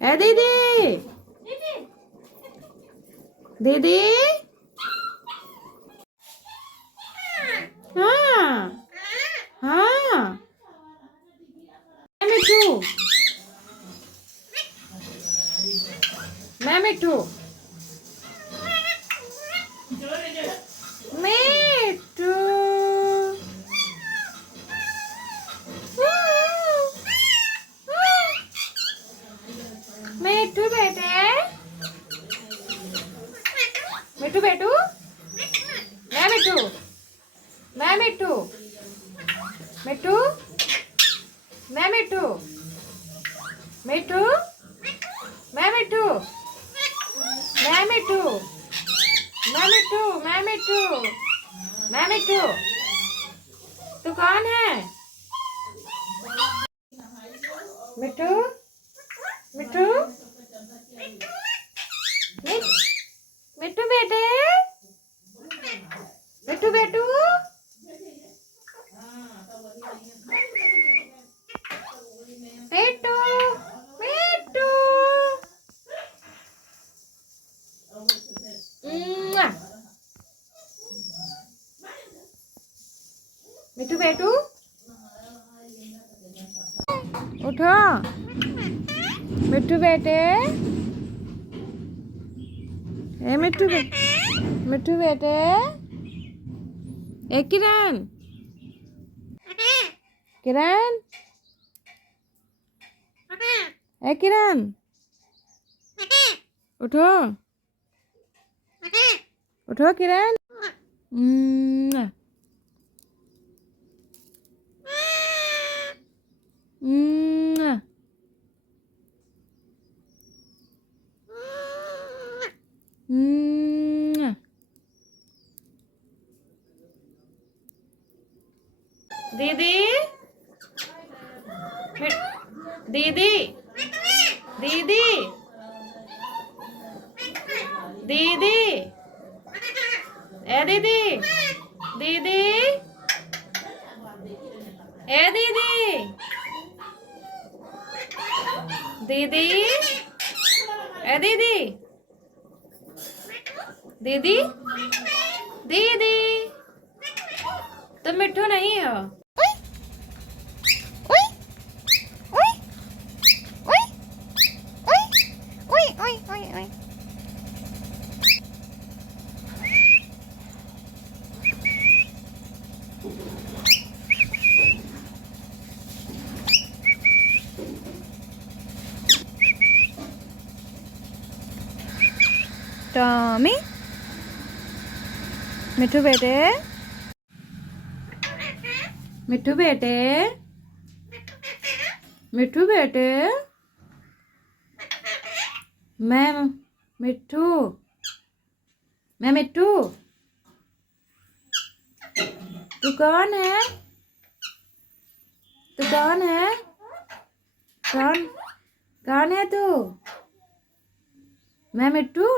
ए दीदी दीदी हाँ हाँ मैं मिठू मैं मिठू मिठू मिठू बेटे मिठू बेटू मैं मिठू मैं मिठू मिठू मैं मिठू मिठू मैं मिठू मैं मिठू मैं मिठू मैं मिठू मैं मिठू तू कौन है मिठू मिठू मिठू बेटे मिठू बेटू मिठू मिठू मिठू बेटू उठो मिठू बेटे ए मिठू मिठू बेटे ए किरण किरण ए किरण उठो उठो किरण दीदी दीदी दीदी दीदी ए दीदी दीदी ए दीदी दीदी ए दीदी दीदी दीदी तुम मिठू नहीं हो टॉमी मिठू बेटे मिठू बेटे मिठू बेटे मैं मिठू मैं मिठू तू कौन है तू कौन है कौन कौन है तू मैं मिठू